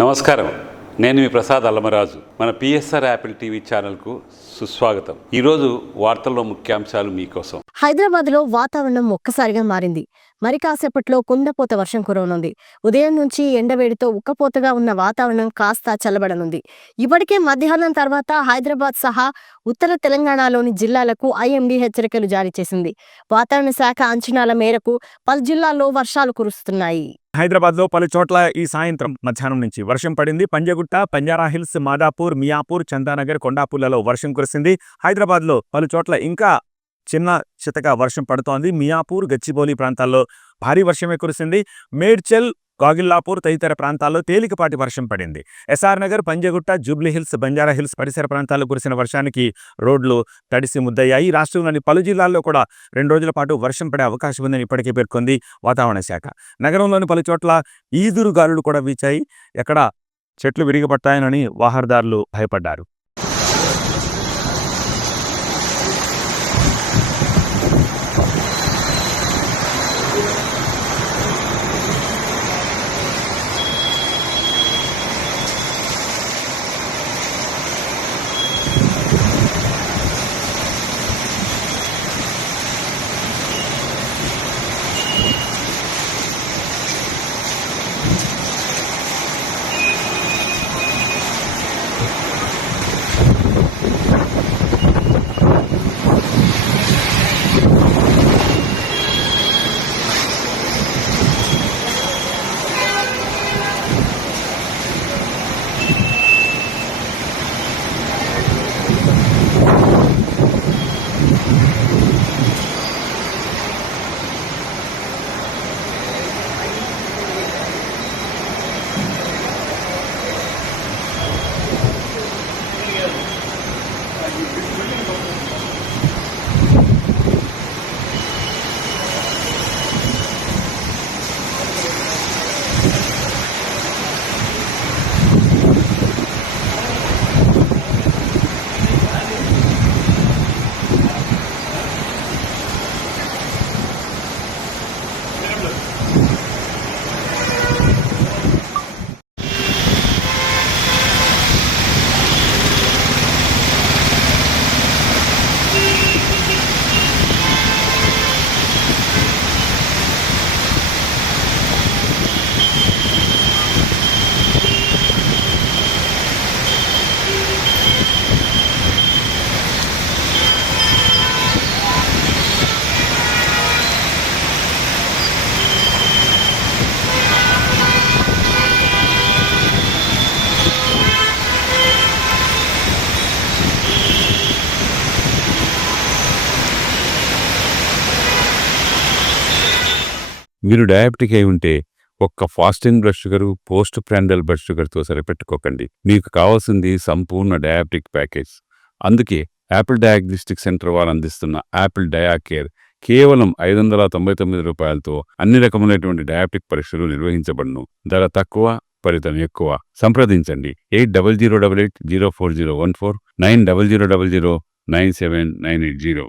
నమస్కారం. నేను మీ ప్రసాద్ అల్లమరాజు. మన పిఎస్ఆర్ యాపిల్ టీవీ ఛానల్కు సుస్వాగతం. ఈరోజు వార్తల్లో ముఖ్యాంశాలు మీకోసం. హైదరాబాద్లో వాతావరణం ఒక్కసారిగా మారింది. మరి కాసేపట్లో కుండపోత వర్షం కురవనుంది. ఉదయం నుంచి ఎండవేడితో ఉక్కపోతగా ఉన్న వాతావరణం కాస్త చల్లబడనుంది. ఇప్పటికే మధ్యాహ్నం తర్వాత హైదరాబాద్ సహా ఉత్తర తెలంగాణలోని జిల్లాలకు ఐఎండీ హెచ్చరికలు జారీ చేసింది. వాతావరణ శాఖ అంచనాల మేరకు పలు జిల్లాల్లో వర్షాలు కురుస్తున్నాయి. హైదరాబాద్లో పలు చోట్ల ఈ సాయంత్రం మధ్యాహ్నం నుంచి వర్షం పడింది. పంజగుట్ట, బంజారాహిల్స్, మాదాపూర్, మియాపూర్, చందానగర్, కొండాపూర్లలో వర్షం కురిసింది. హైదరాబాద్లో పలు చోట్ల ఇంకా చిన్న చితక వర్షం పడుతోంది. మియాపూర్, గచ్చిబౌలి ప్రాంతాల్లో భారీ వర్షమే కురిసింది. మేడ్చల్, గాగిల్లాపూర్ తదితర ప్రాంతాల్లో తేలికపాటి వర్షం పడింది. ఎస్ఆర్ నగర్, పంజగుట్ట, జూబ్లీహిల్స్, బంజారాహిల్స్ పరిసర ప్రాంతాల్లో కురిసిన వర్షానికి రోడ్లు తడిసి ముద్దయ్యాయి. రాష్ట్రంలోని పలు జిల్లాల్లో కూడా 2 రోజుల పాటు వర్షం పడే అవకాశం ఉందని ఇప్పటికే పేర్కొంది వాతావరణ శాఖ. నగరంలోని పలు చోట్ల ఈదురు గాలులు కూడా వీచాయి. ఎక్కడ చెట్లు విరిగిపడతాయని వాహనదారులు భయపడ్డారు. మీరు డయాబెటిక్ అయి ఉంటే ఒక్క fasting blood sugar, post prandial blood షుగర్తో సరిపెట్టుకోకండి. మీకు కావాల్సింది సంపూర్ణ డయాబెటిక్ ప్యాకేజ్. అందుకే యాపిల్ డయాగ్నోస్టిక్ సెంటర్ వారు అందిస్తున్న యాపిల్ డయా కేర్ కేవలం 599 రూపాయలతో అన్ని రకములైనటువంటి డయాబెటిక్ పరీక్షలు నిర్వహించబడును. ధర తక్కువ, ఫలితం ఎక్కువ. సంప్రదించండి 8008804014 9000009790.